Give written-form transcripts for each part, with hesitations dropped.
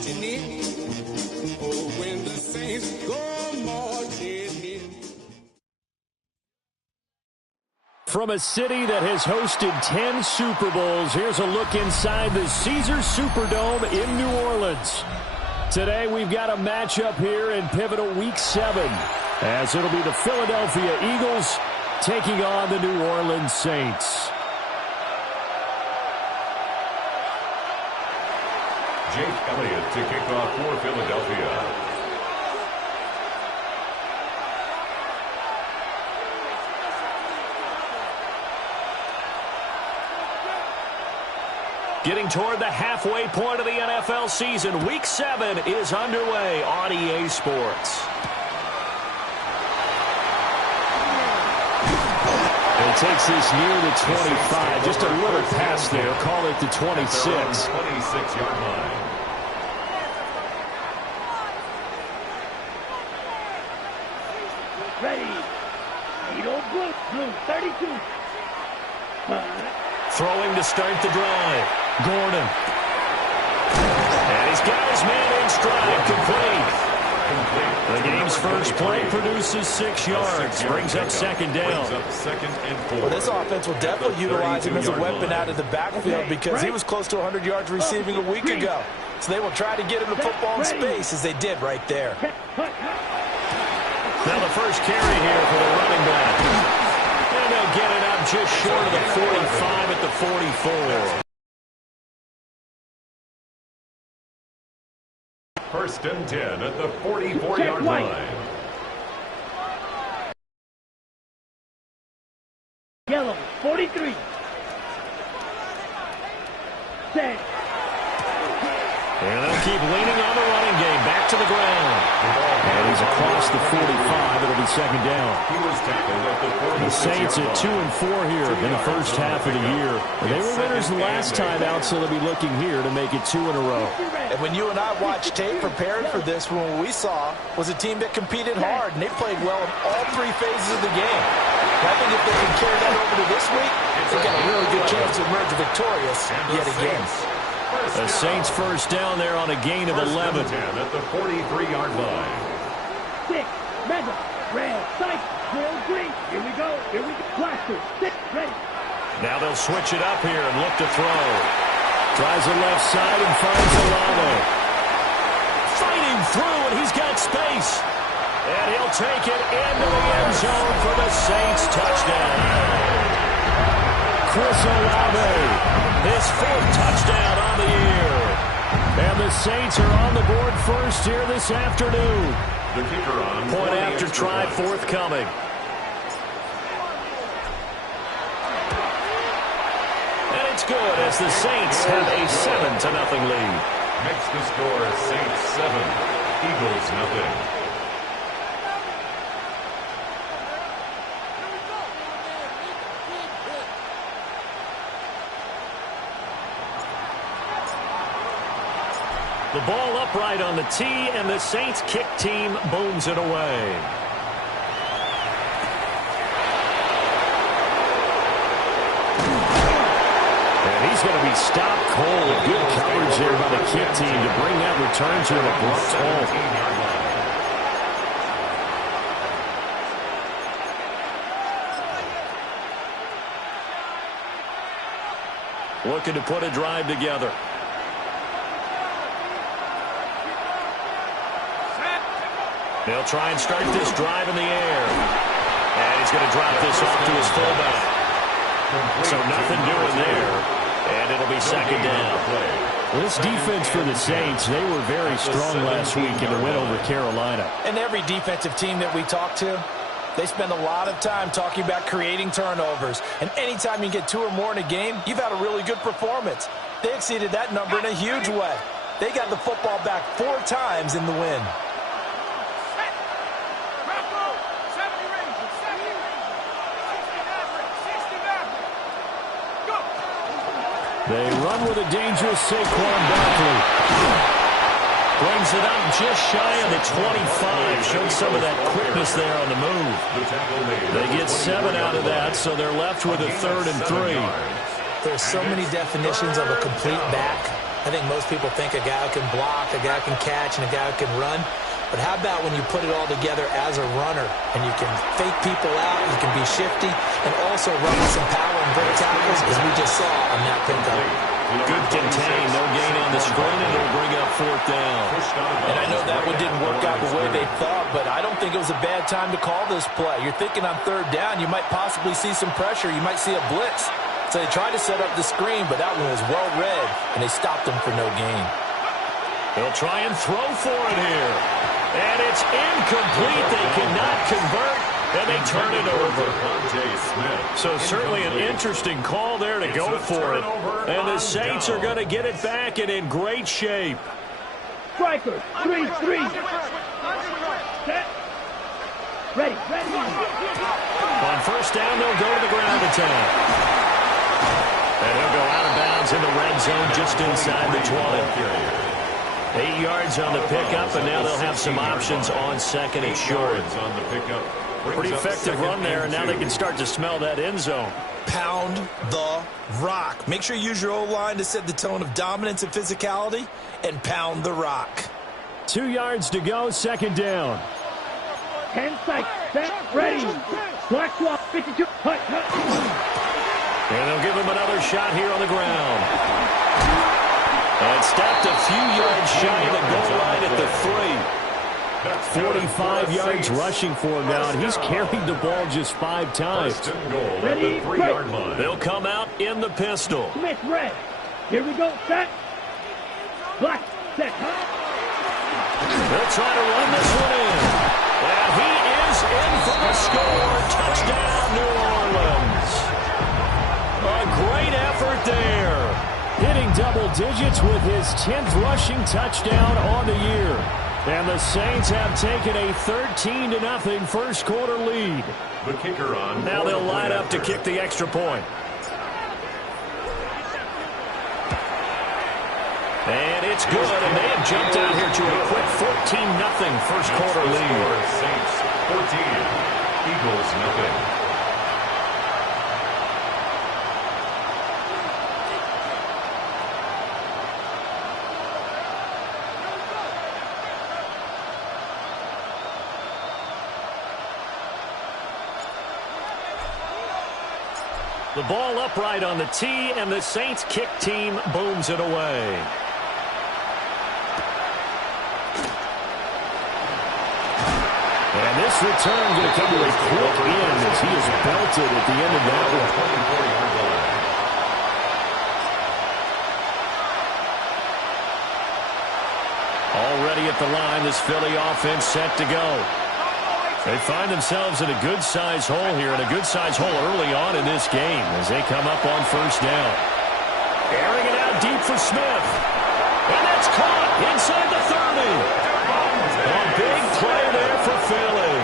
marching in. Oh, when the saints go marching in. From a city that has hosted 10 Super Bowls, here's a look inside the Caesars Superdome in New Orleans. Today we've got a matchup here in pivotal Week 7, as it'll be the Philadelphia Eagles taking on the New Orleans Saints. Jake Elliott to kick off for Philadelphia. Getting toward the halfway point of the NFL season, Week 7 is underway on EA Sports. And takes this near the 25, just a little past there, call it the 26. 26-yard line. Ready. Blue, 32. Throwing to start the drive. Gordon. And he's got his man in stride, complete. The game's first play produces 6 yards. Brings up second down. Well, this offense will definitely utilize him as a weapon out of the backfield because he was close to 100 yards receiving a week ago. So they will try to get him the football in space as they did right there. Now the first carry here for the running back. And they'll get it up just short of the 45 at the 44. First and 10 at the 44-yard line. Yellow, 43. Set. And they'll keep leaning on the running game. Back to the ground. And he's across the 45. It'll be second down. He was tackled at the 46. The Saints at 2-4 here in the first half of the year. They were winners last time out, so they'll be looking here to make it 2 in a row. And when you and I watched tape preparing for this, what we saw was a team that competed hard, and they played well in all 3 phases of the game. And I think if they can carry that over to this week, they've got a really good chance to emerge victorious yet again. The Saints first down there on a gain of 11. 10 at the 43-yard line. 6, mega, red, sight, drill, green. Here we go. Blaster, 6, ready. Now they'll switch it up here and look to throw. Tries the left side and finds Olave. Fighting through, and he's got space. And he'll take it into the end zone for the Saints touchdown. Chris Olave, his 4th touchdown on the year. And the Saints are on the board first here this afternoon. The kicker on point after try forthcoming. And it's good as the Saints have a 7-0 lead. Makes the score Saints 7, Eagles nothing. The ball upright on the tee, and the Saints kick team booms it away. And he's going to be stopped cold. Good coverage there by the kick team to bring that return to an abrupt halt. Looking to put a drive together. They'll try and start this drive in the air. And he's going to drop this off to his fullback. So nothing doing there. And it'll be second down. Well, this defense for the Saints, they were very strong last week in the win over Carolina. And every defensive team that we talk to, they spend a lot of time talking about creating turnovers. And anytime you get 2 or more in a game, you've had a really good performance. They exceeded that number in a huge way. They got the football back 4 times in the win. They run with a dangerous Saquon Barkley. Brings it up just shy of the 25. Showed some of that quickness there on the move. They get 7 out of that, so they're left with a 3rd and 3. There's so many definitions of a complete back. I think most people think a guy who can block, a guy who can catch, and a guy who can run. But how about when you put it all together as a runner and you can fake people out, you can be shifty, and also run with some power and break tackles, as we just saw on that pickup. Good contain, no gain on the screen, and it'll bring up 4th down. And I know that one didn't work out the way they thought, but I don't think it was a bad time to call this play. You're thinking on 3rd down, you might possibly see some pressure. You might see a blitz. So they tried to set up the screen, but that one was well read, and they stopped them for no gain. They'll try and throw for it here. And it's incomplete. They cannot convert, and they turn it over. So certainly an interesting call there to go for it. And the Saints are going to get it back and in great shape. Strikers, 3-3. Set. Ready. On 1st down, they'll go to the ground attack. And he'll go out of bounds in the red zone just inside the 20. 8 yards on the pickup, and now they'll have some options on 2nd and short. Pretty effective run there, and now they can start to smell that end zone. Pound the rock. Make sure you use your O-line to set the tone of dominance and physicality, and pound the rock. 2 yards to go, 2nd down. 10 seconds. Set. Ready. Black swap. 52. Hut. And they'll give him another shot here on the ground. And stepped a few yards shy of the goal line at the 3. 45 yards rushing for him now, and he's carried the ball just 5 times. Ready, They'll come out in the pistol. Smith, red. Here we go. Set. Black. Set. They'll try to run this one in. And he is in for the score. Touchdown, New Orleans. A great effort there. Hitting double digits with his 10th rushing touchdown on the year. And the Saints have taken a 13-0 first quarter lead. The kicker on. Now they'll line up to kick the extra point. And it's good, and they have jumped out here to a quick 14-0 first quarter lead. Saints 14, Eagles nothing. The ball upright on the tee, and the Saints kick team booms it away. And this return going to come to a quick end as he is belted at the end of that one. Already at the line, this Philly offense set to go. They find themselves in a good-sized hole here, and a good-sized hole early on in this game as they come up on 1st down. Airing it out deep for Smith. And that's caught inside the 30. A big play there for Philly.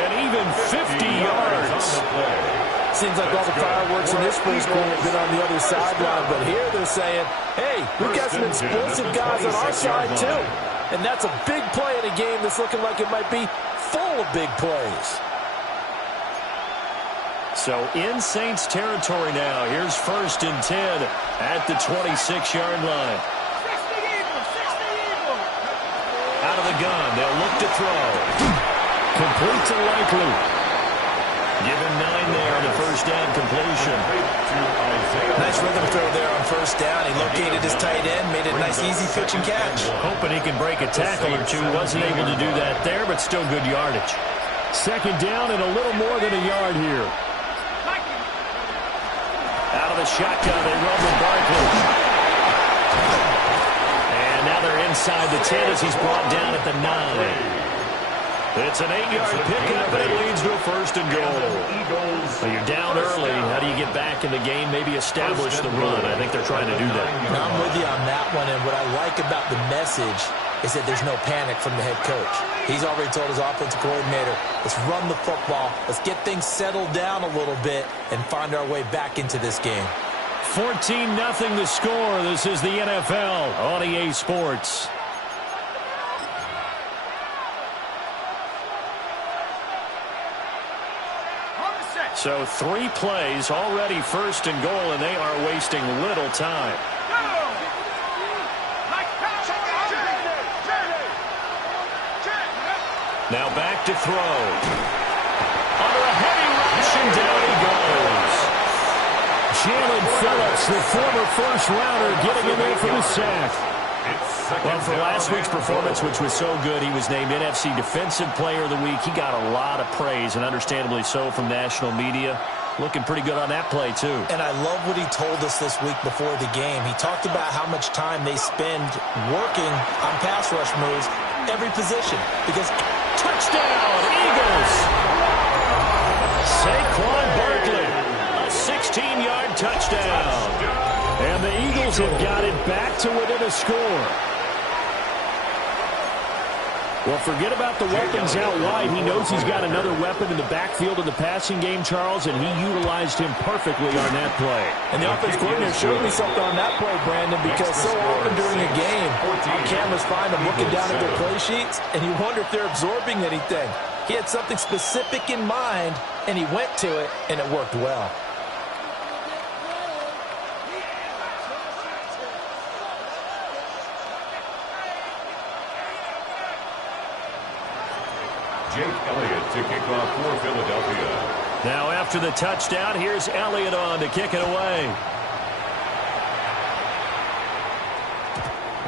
And even 50 yards. Seems like all the fireworks in this first quarter have been on the other sideline, but here they're saying, hey, we've got some explosive guys on our side too. And that's a big play in a game that's looking like it might be full of big plays. So in Saints territory now. Here's 1st and 10 at the 26-yard line. Out of the gun, they'll look to throw. Complete to Likely. Give him 9 there on the 1st down completion. Nice rhythm throw there on 1st down. He located his tight end, made it a nice easy pitch and catch. Hoping he can break a tackle or two. Wasn't able to do that there, but still good yardage. 2nd down and a little more than a yard here. Out of the shotgun, they run with Barkley. And now they're inside the 10 as he's brought down at the 9. It's an 8-yard pickup, and it leads to a 1st and goal. Well, you're down early. How do you get back in the game? Maybe establish the run. I think they're trying to do that. I'm with you on that one, and what I like about the message is that there's no panic from the head coach. He's already told his offensive coordinator, let's run the football, let's get things settled down a little bit, and find our way back into this game. 14-0 the score. This is the NFL on EA Sports. So 3 plays, already 1st and goal, and they are wasting little time. Now back to throw. Under a heavy rush, and down he goes. Jalen Phillips, the former first-rounder, getting in there for the sack. Well, for last week's performance, which was so good, he was named NFC Defensive Player of the Week. He got a lot of praise, and understandably so, from national media. Looking pretty good on that play, too. And I love what he told us this week before the game. He talked about how much time they spend working on pass rush moves, every position. Because touchdown, Eagles! Saquon Barkley, a 16-yard touchdown. And the Eagles have got it back to within a score. Well, forget about the weapons out wide. He knows he's got another weapon in the backfield in the passing game, Charles, and he utilized him perfectly on that play. And the offense coordinator showed me something on that play, Brandon, because so often during a game, our cameras find them looking down at their play sheets, and you wonder if they're absorbing anything. He had something specific in mind, and he went to it, and it worked well. Jake Elliott to kick off for Philadelphia. Now after the touchdown, here's Elliott on to kick it away.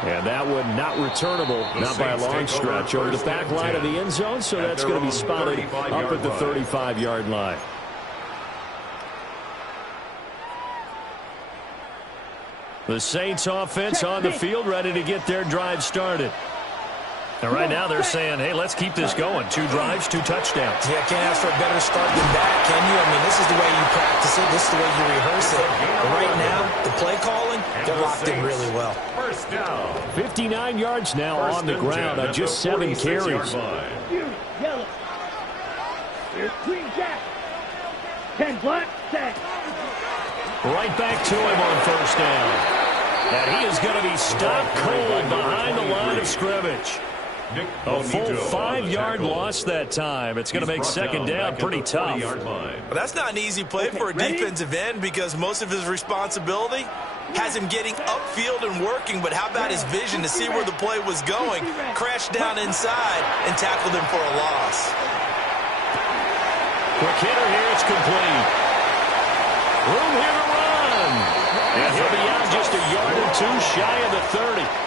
And that one not returnable, not by a long stretch, over the back line of the end zone, so that's going to be spotted up at the 35-yard line. The Saints offense on the field, ready to get their drive started. And right now they're saying, hey, let's keep this going. 2 drives, 2 touchdowns. Yeah, can't ask for a better start than that, can you? I mean, this is the way you practice it. This is the way you rehearse it. But right now, the play calling, they're locked in really well. First down. 59 yards now on the ground on just 7 carries. Yellow. Here's Green Jack. 10 black, set. Right back to him on first down. And he is going to be stopped cold behind the line of scrimmage. A full 5-yard loss that time. It's going to make second down pretty tough. Well, that's not an easy play for a defensive end because most of his responsibility has him getting upfield and working. But how about his vision to see where the play was going? Crashed down inside and tackled him for a loss. Quick hitter here. It's complete. Room here to run. And he'll be out just a yard or 2 shy of the 30.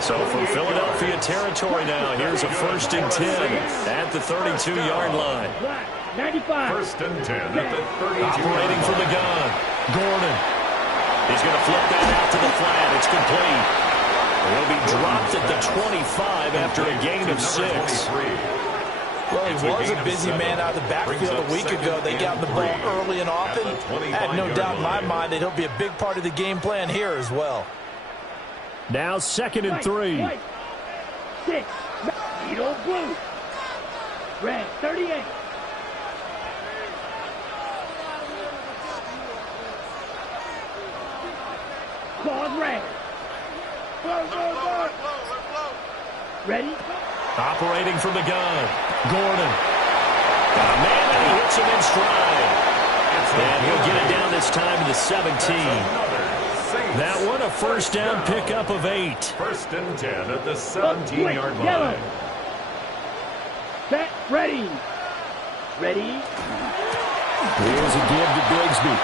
So from Philadelphia territory now, here's a 1st and 10 at the 32-yard line. 95. 1st and 10 at the 32-yard line. Operating from the gun. Gordon. He's going to flip that out to the flat. It's complete. He'll be dropped at the 25 after a gain of 6. Well, he was a busy man out of the backfield a week ago. They got the ball early and often. I had no doubt in my mind that he'll be a big part of the game plan here as well. Now 2nd and 3. 6. Needle blue. Red 38. Claude red. Ready? Operating from the gun. Gordon. Got a man, and he hits him in stride. And he'll get it down this time to the 17. That one, a 1st down pickup of 8. 1st and 10 at the 17-yard line. Set, ready. Ready. Here's a give to Bigsby.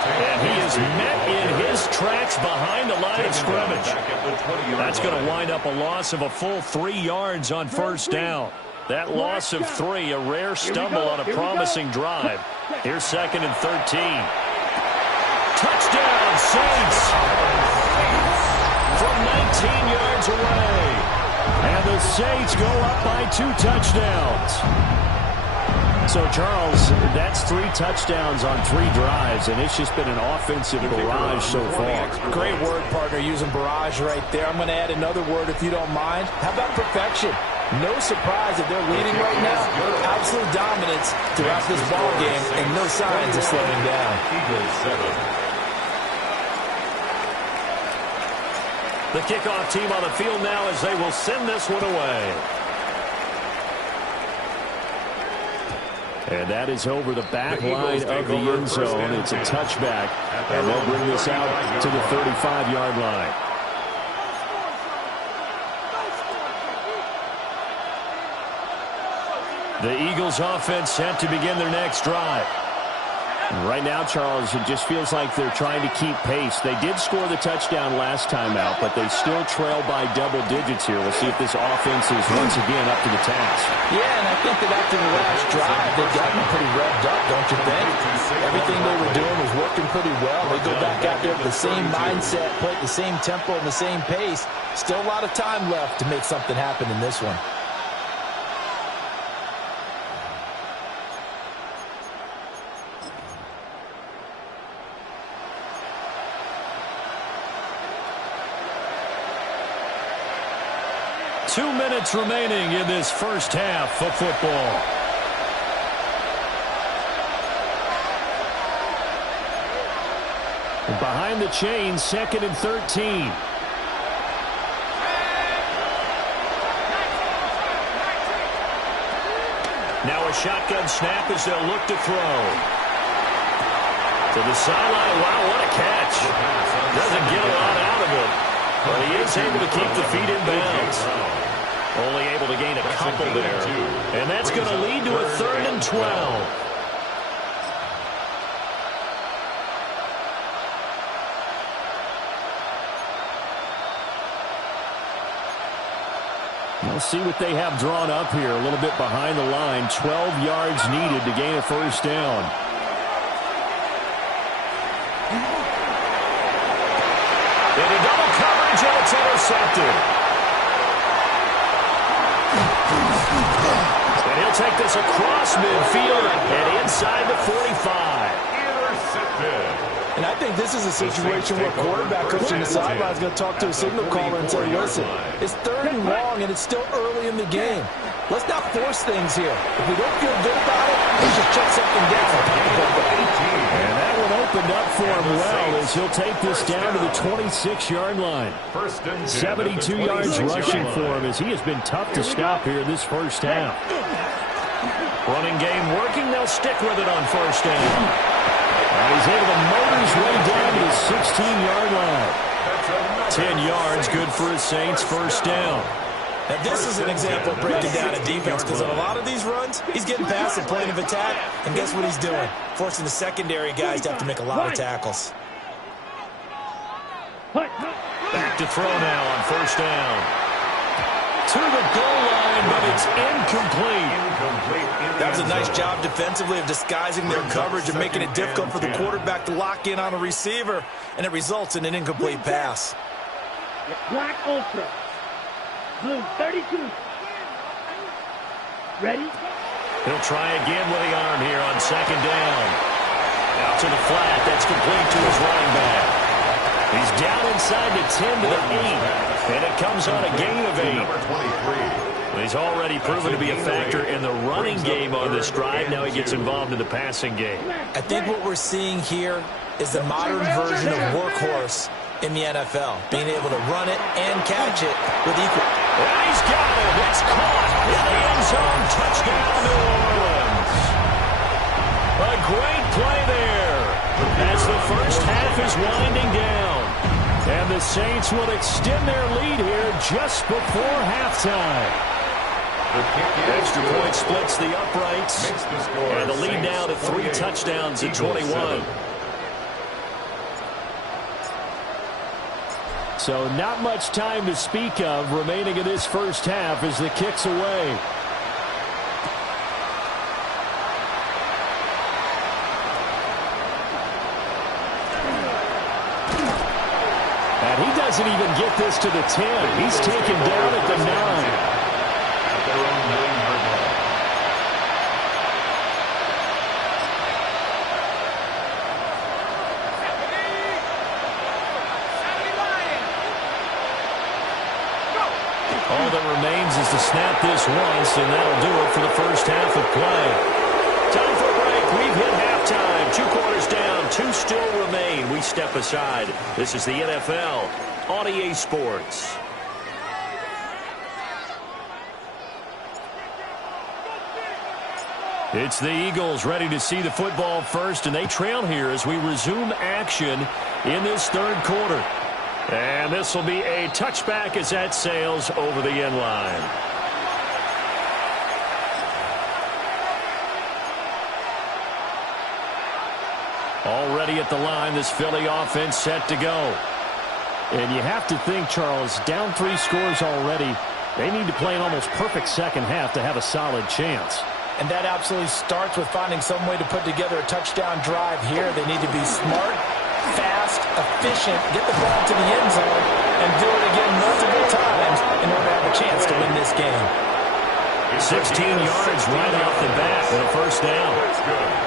And he is met in his tracks behind the line of scrimmage. That's going to wind up a loss of a full 3 yards on 1st down. That loss of 3, a rare stumble on a promising drive. Here's 2nd and 13. Touchdown, Saints! From 19 yards away. And the Saints go up by 2 touchdowns. So, Charles, that's 3 touchdowns on 3 drives, and it's just been an offensive barrage so far. Great word, partner, using barrage right there. I'm going to add another word if you don't mind. How about perfection? No surprise that they're leading right now. Absolute dominance throughout this ball game, and no signs of slowing down. Eagles 7. The kickoff team on the field now as they will send this one away. And that is over the back line of the end zone. It's a touchback, and they'll bring this out to the 35-yard line. The Eagles offense set to begin their next drive. Right now, Charles, it just feels like they're trying to keep pace. They did score the touchdown last time out, but they still trail by double digits here. We'll see if this offense is once again up to the task. Yeah, and I think that after the last drive, they've gotten pretty revved up, don't you think? Everything they were doing was working pretty well. They go back out there with the same mindset, play at the same tempo and the same pace. Still a lot of time left to make something happen in this one. Two minutes remaining in this first half of football. Behind the chains, 2nd and 13. Now a shotgun snap as they'll look to throw. To the sideline. Wow, what a catch. Doesn't get a lot out of it, but he is able to keep the feet in bounds. Only able to gain a couple there. And that's going to lead to a 3rd and 12. We'll see what they have drawn up here. A little bit behind the line. 12 yards needed to gain a first down. Into double coverage, and it's intercepted. And he'll take this across midfield and inside the 45. Intercepted. And I think this is a situation where quarterback coach on the sideline is going to talk to a signal caller and say, listen, it's 3rd and long and it's still early in the game. Let's not force things here. If we don't feel good about it, let's just check something down. And that one opened up for him well as he'll take this down to the 26-yard line. 72 yards rushing for him as he has been tough to stop here this first half. Running game working. They'll stick with it on first down. And he's able to motor his way down to the 16-yard line. 10 yards, good for his Saints, first down. Now, this is an example of breaking down a defense because on a lot of these runs, he's getting past the point of attack, and guess what he's doing? Forcing the secondary guys to have to make a lot of tackles. Back to throw now on first down. To the goal line, but it's incomplete. That was a nice job defensively of disguising their coverage and making it difficult for the quarterback to lock in on a receiver, and it results in an incomplete pass. Black Ultra. Blue 32. Ready? He'll try again with the arm here on second down. Out to the flat. That's complete to his running back. He's down inside the 10 to the 8. And it comes on a gain of 8. He's already proven to be a factor in the running game on this drive. Now he gets involved in the passing game. I think what we're seeing here is the modern version of workhorse in the NFL. Being able to run it and catch it with equal. And he's got it. It's caught in the end zone. Touchdown, New Orleans. A great play there as the first half is winding down. And the Saints will extend their lead here just before halftime. Extra point splits the uprights. And the lead now to 3 touchdowns at 21. So not much time to speak of remaining in this first half as the kick's away. And he doesn't even get this to the 10. He's taken down at the 9. All that remains is to snap this once, and that'll do it for the first half of play. Time for a break. We've hit halftime. 2 quarters down. 2 still remain. We step aside. This is the NFL on EA Sports. It's the Eagles ready to see the football first, and they trail here as we resume action in this third quarter. And this will be a touchback as that sails over the end line. Already at the line, this Philly offense set to go. And you have to think, Charles, down 3 scores already. They need to play an almost perfect second half to have a solid chance. And that absolutely starts with finding some way to put together a touchdown drive here. They need to be smart, fast, efficient, get the ball to the end zone, and do it again multiple times in order to have a chance to win this game. 16 yards right off the bat with a first down.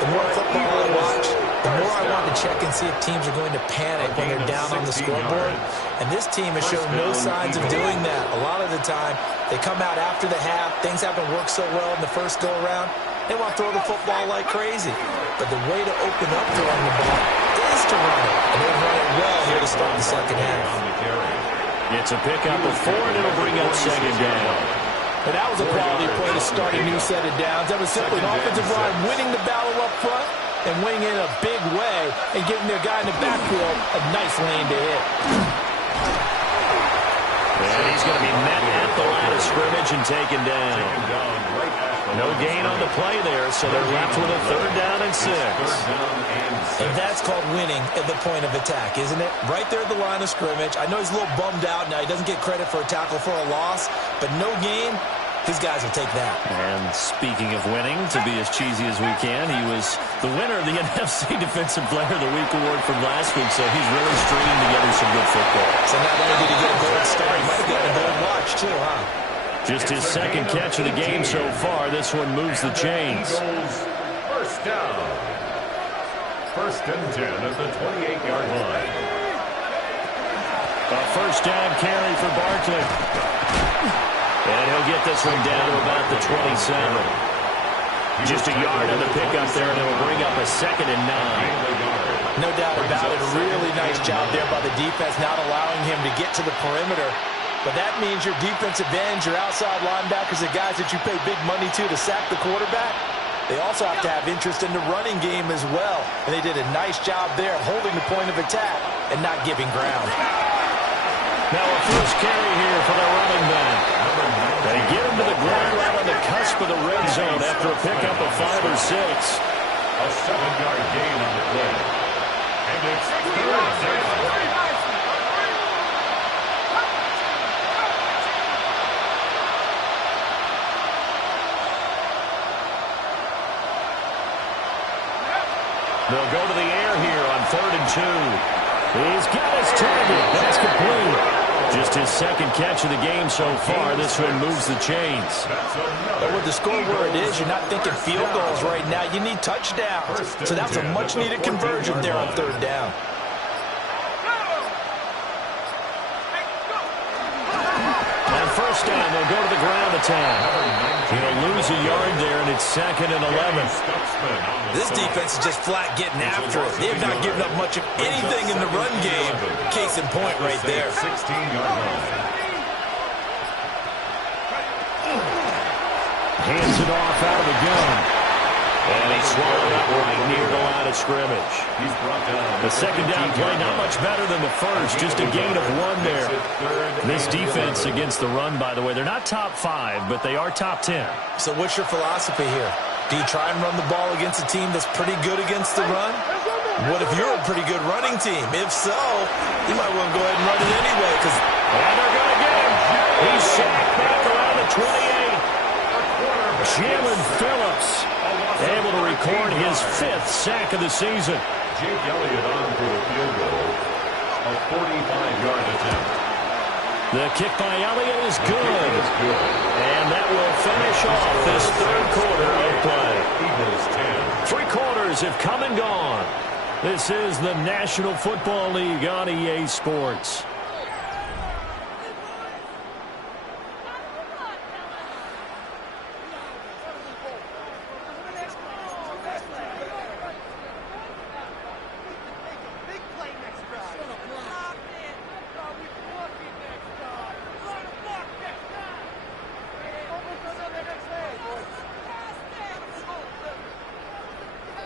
The more football I watch, the more I want to check and see if teams are going to panic when they're down on the scoreboard. And this team has shown no signs of doing that. A lot of the time, they come out after the half. Things haven't worked so well in the first go-around. They want to throw the football like crazy. But the way to open up throwing the ball is to run it. And they've run it well here to start the second half. It's a pickup of 4, and it'll bring up second down. But that was a quality play to start a new set of downs. That was simply an offensive line winning the battle up front and winning in a big way and giving their guy in the backfield a nice lane to hit. And he's going to be met at the line of scrimmage and taken down. No gain on the play there, so they're left with a 3rd down and 6. And that's called winning at the point of attack, isn't it? Right there at the line of scrimmage. I know he's a little bummed out now. He doesn't get credit for a tackle for a loss, but no gain, his guys will take that. And speaking of winning, to be as cheesy as we can, he was the winner of the NFC Defensive Player of the Week award from last week, so he's really stringing together some good football. So not only did he get a gold star, he might have gotten a gold watch too, huh? Just his 2nd catch of the game so far. This one moves the chains. First down. 1st and 10 at the 28-yard line. A first down carry for Barkley. And he'll get this one down to about the 27. Just a yard on the pickup there, and it'll bring up a 2nd and 9. No doubt about it. A really nice job there by the defense, not allowing him to get to the perimeter. But that means your defensive ends, your outside linebackers, the guys that you pay big money to sack the quarterback, they also have to have interest in the running game as well. And they did a nice job there holding the point of attack and not giving ground. Now a first carry here for the running back. They get him to the ground right on the cusp of the red zone after a pickup of 5 or 6. A 7-yard gain on the play. And it's 3rd down. They'll go to the air here on 3rd and 2. He's got his target. That's complete. Just his 2nd catch of the game so far. This one moves the chains. But with the score where it is, you're not thinking field goals right now. You need touchdowns. So that was a much-needed conversion there on 3rd down. On first down, they'll go to the ground attack. He'll lose a yard there, and it's 2nd and 11. This defense is just flat getting after it. They have not given up much of anything in the run game. Case in point right there. 16-yard line. Hands it off out of the gun. And he swallowed up right near the line of scrimmage. The 2nd down play, not much better than the first. Just a gain of 1 there. This defense against the run, by the way, they're not top 5, but they are top 10. So what's your philosophy here? Do you try and run the ball against a team that's pretty good against the run? What if you're a pretty good running team? If so, you might want to go ahead and run it anyway. And they're going to get him. He's sacked back around the 28. Jalen Phillips able to record his 5th sack of the season. Jake Elliott on for a field goal. A 45-yard attempt. The kick by Elliott is good. And that will finish off this 3rd quarter of play. Eagles 10. 3 quarters have come and gone. This is the National Football League on EA Sports.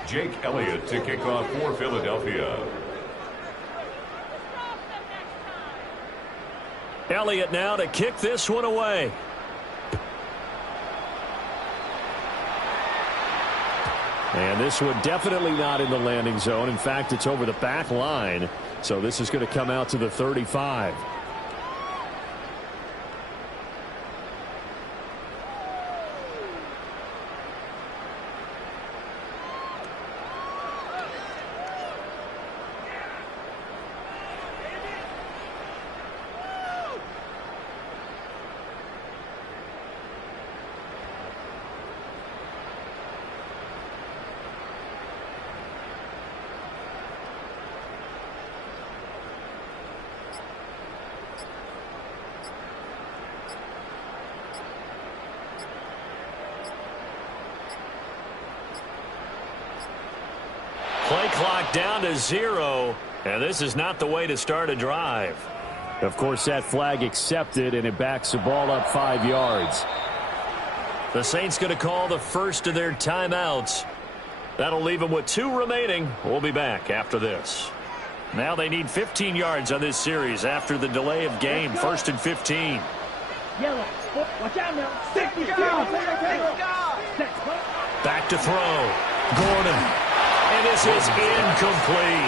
Jake Elliott to kick off for Philadelphia. Elliott now to kick this one away. And this one definitely not in the landing zone. In fact, it's over the back line. So this is going to come out to the 35. Play clock down to 0, and this is not the way to start a drive. Of course, that flag accepted, and it backs the ball up 5 yards. The Saints going to call the first of their timeouts. That'll leave them with 2 remaining. We'll be back after this. Now they need 15 yards on this series after the delay of game. 1st and 15. Yellow. Watch out now. 60. Back to throw. Gordon. And this is incomplete.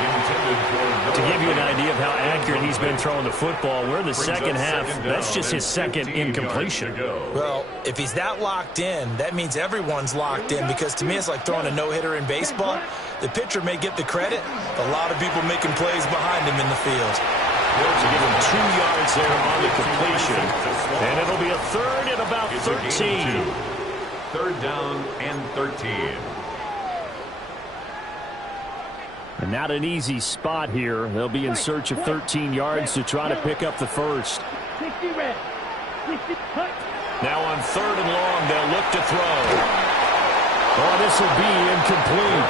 To give you an idea of how accurate he's been throwing the football, we're in the second half. That's just his second incompletion. Well, if he's that locked in, that means everyone's locked in, because to me it's like throwing a no-hitter in baseball. The pitcher may get the credit, but a lot of people making plays behind him in the field. To give him 2 yards there on the completion. And it'll be a third and about 13. 3rd down and 13. And not an easy spot here. They'll be in search of 13 yards to try to pick up the first. 60 red. 60 cut. Now on 3rd and long, they'll look to throw. Oh, this will be incomplete.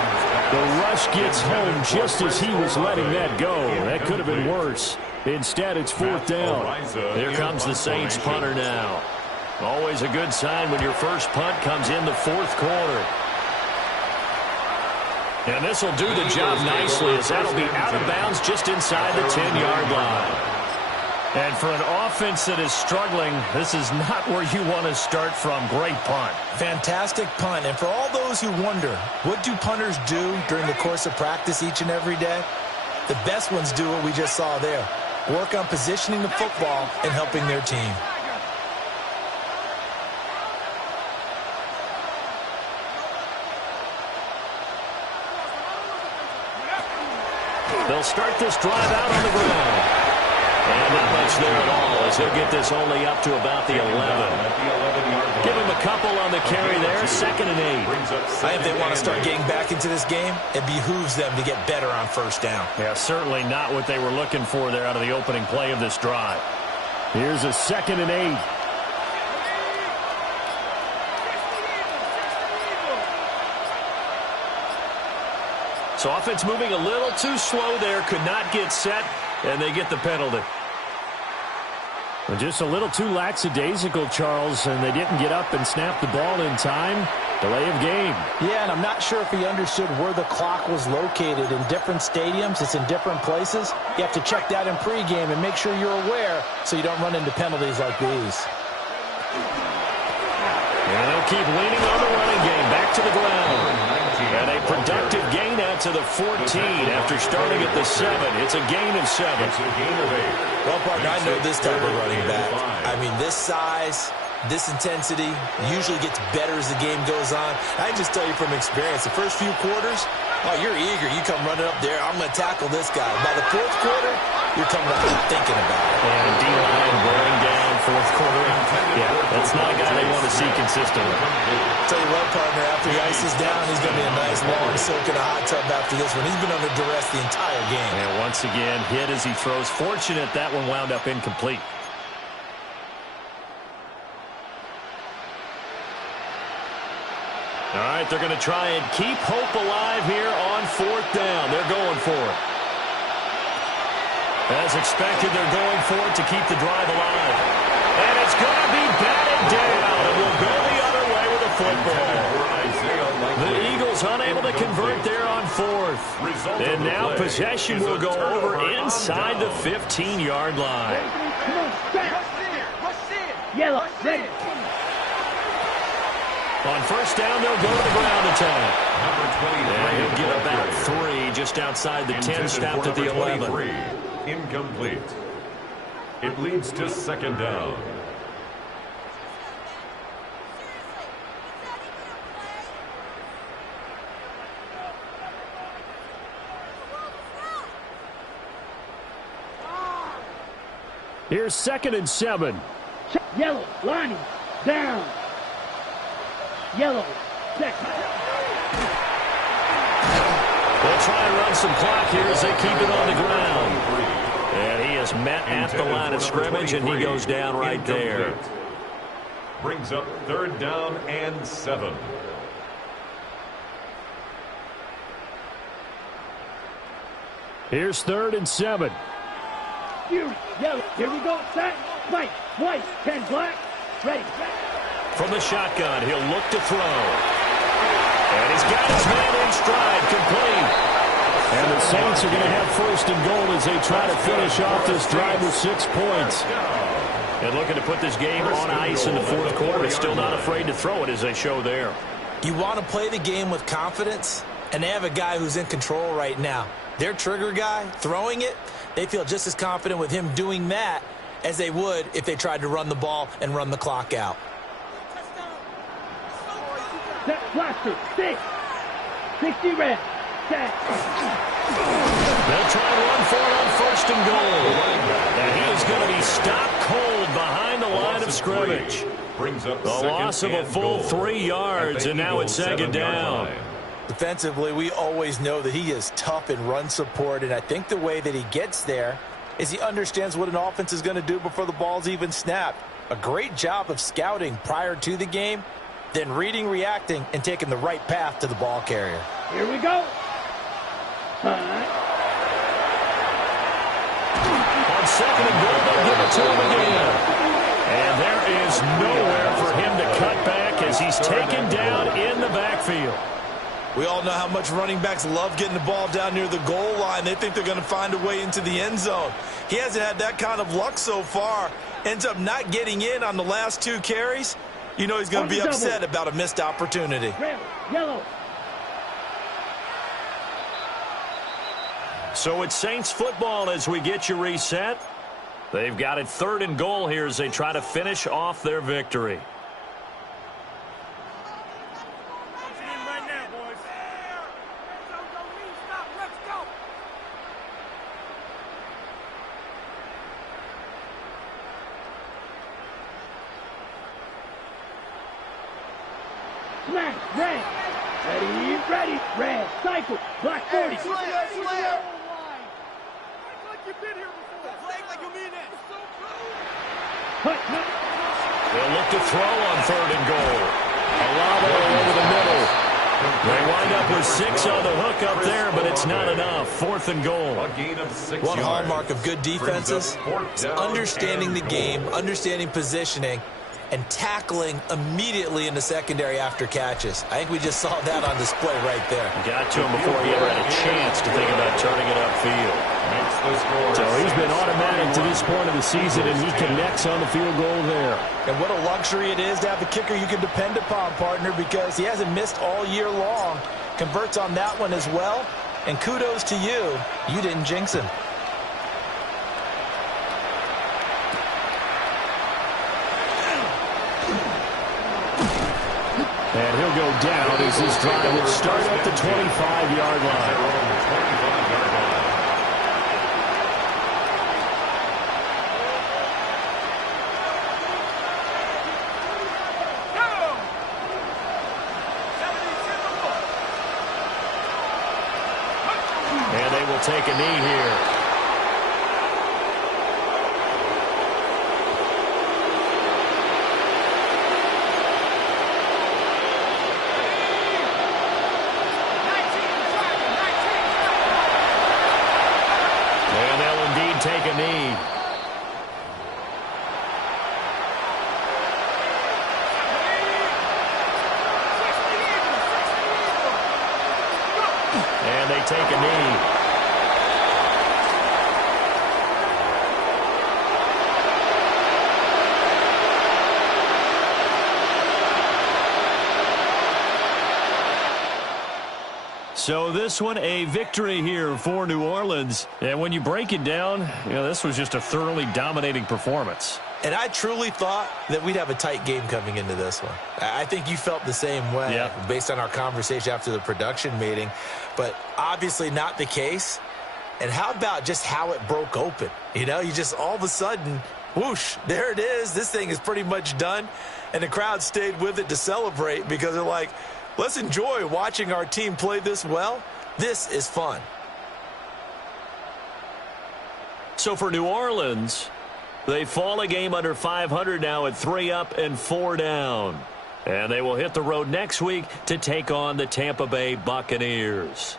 The rush gets home just as he was letting that go. That could have been worse. Instead, it's 4th down. Here comes the Saints punter now. Always a good sign when your first punt comes in the 4th quarter. And this will do the job nicely, as that'll be out of bounds just inside the 10-yard line. And for an offense that is struggling, this is not where you want to start from. Great punt. Fantastic punt. And for all those who wonder, what do punters do during the course of practice each and every day? The best ones do what we just saw there. Work on positioning the football and helping their team. They'll start this drive out on the ground. And not much there at all, as he'll get this only up to about the 11. Give him a couple on the carry there. 2nd and 8. I think they want to start getting back into this game. It behooves them to get better on 1st down. Yeah, certainly not what they were looking for there out of the opening play of this drive. Here's a 2nd and 8. So offense moving a little too slow there. Could not get set, and they get the penalty. Just a little too lackadaisical, Charles, and they didn't get up and snap the ball in time. Delay of game. Yeah, and I'm not sure if he understood where the clock was located. In different stadiums, it's in different places. You have to check that in pregame and make sure you're aware so you don't run into penalties like these. And they'll keep leaning on the running game. Back to the ground. And a productive gain out to the 14 after starting at the 7. It's a gain of 7. Well, partner, I know this type of running back. I mean, this size, this intensity usually gets better as the game goes on. I can just tell you from experience, the first few quarters, oh, you're eager. You come running up there, I'm going to tackle this guy. By the 4th quarter, you're coming up and thinking about it. And D-line wearing down 4th quarter. Yeah, that's not a guy they want to see consistently. Tell you what, partner, after the ice is down, he's going to be a nice long soak in a hot tub after this one. He's been under duress the entire game. And once again, hit as he throws. Fortunate that one wound up incomplete. All right, they're going to try and keep hope alive here on 4th down. They're going for it. As expected, they're going for it to keep the drive alive. And it's going to be batted down. And we'll go the other way with a football. The Eagles unable to convert there on 4th. And now possession will go over inside the 15-yard line. Yellow, ready. On first down, they'll go to the ground attack. Number 23. And he'll get about 3 just outside the 10, stopped at the 11. 23. Incomplete. It leads to second down. Here's 2nd and 7. Yellow, lining, down. Yellow, second. They'll try and run some clock here as they keep it on the ground. And he is met at the line of scrimmage, and he goes down right there. Brings up 3rd down and 7. Here's 3rd and 7. Fury, yellow, here we go, set, right, white, 10 black, ready. From the shotgun, he'll look to throw. And he's got his man in stride, complete. And the Saints are going to have 1st and goal as they try to finish off this drive with 6 points. And looking to put this game on ice in the 4th quarter, but still not afraid to throw it as they show there. You want to play the game with confidence, and they have a guy who's in control right now. Their trigger guy, throwing it, they feel just as confident with him doing that as they would if they tried to run the ball and run the clock out. Set, blaster, 6, 60 red, set. They'll try and run for it on 1st and goal. And he is going to be stopped cold behind the line of scrimmage. Brings up The loss of a full 3 yards, and now it's 2nd down. Defensively, we always know that he is tough in run support, and I think the way that he gets there is he understands what an offense is going to do before the ball's even snapped. A great job of scouting prior to the game, then reading, reacting, and taking the right path to the ball carrier. Here we go. On 2nd and goal, they'll give it to him again. And there is nowhere for him to cut back as he's taken down in the backfield. We all know how much running backs love getting the ball down near the goal line. They think they're going to find a way into the end zone. He hasn't had that kind of luck so far. Ends up not getting in on the last 2 carries. You know he's going to be upset about a missed opportunity. Red, yellow. So it's Saints football as we get you reset. They've got it 3rd and goal here as they try to finish off their victory. Smash, red. Ready, red, cycle, black 40. They'll look to throw on 3rd and goal. Alavo over the middle. They wind up with 6 on the hook up there, but it's not enough. 4th and goal. A gain of 6 One yards. hallmark of good defenses is understanding the game, understanding positioning, and tackling immediately in the secondary after catches. I think we just saw that on display right there. Got to him before he ever had a chance to think about turning it upfield. So he's been automatic to this point of the season, and he connects on the field goal there. And what a luxury it is to have a kicker you can depend upon, partner, because he hasn't missed all year long. Converts on that one as well. And kudos to you. You didn't jinx him. And he'll go down as this drive will start at the 25-yard line. And they will take a knee here. Take a knee. And they take a knee. So this one a victory here for New Orleans. And when you break it down, this was just a thoroughly dominating performance. And I truly thought that we'd have a tight game coming into this one. I think you felt the same way based on our conversation after the production meeting. But obviously not the case. And how about just how it broke open? You just all of a sudden, whoosh, there it is. This thing is pretty much done. And the crowd stayed with it to celebrate because they're like, let's enjoy watching our team play this well. This is fun. So for New Orleans, they fall a game under 500 now at 3 up and 4 down. And they will hit the road next week to take on the Tampa Bay Buccaneers.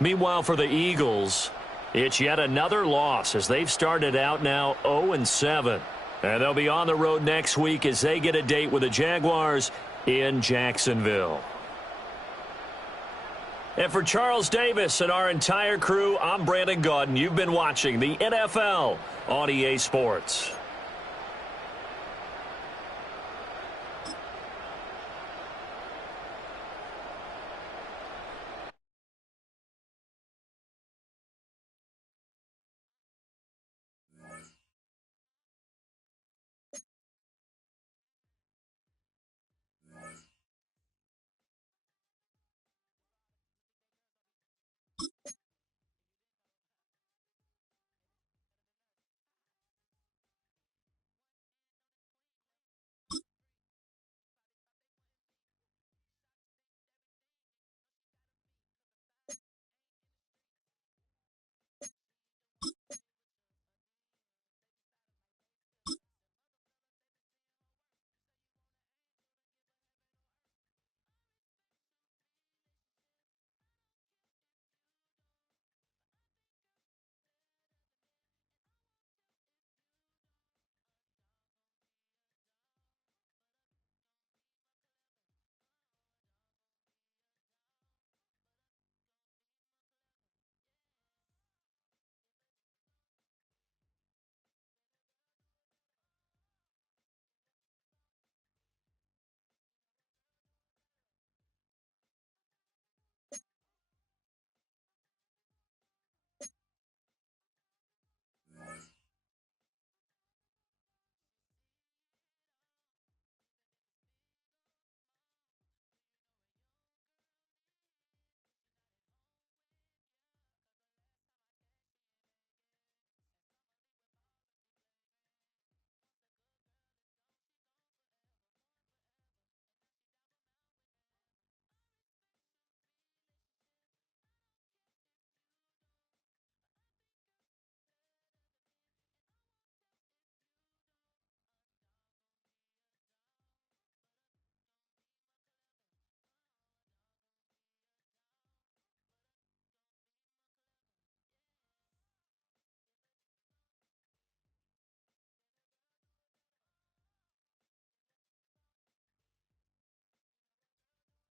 Meanwhile, for the Eagles, it's yet another loss as they've started out now 0-7. And they'll be on the road next week as they get a date with the Jaguars in Jacksonville. And for Charles Davis and our entire crew, I'm Brandon Gaudin. You've been watching the NFL on EA Sports.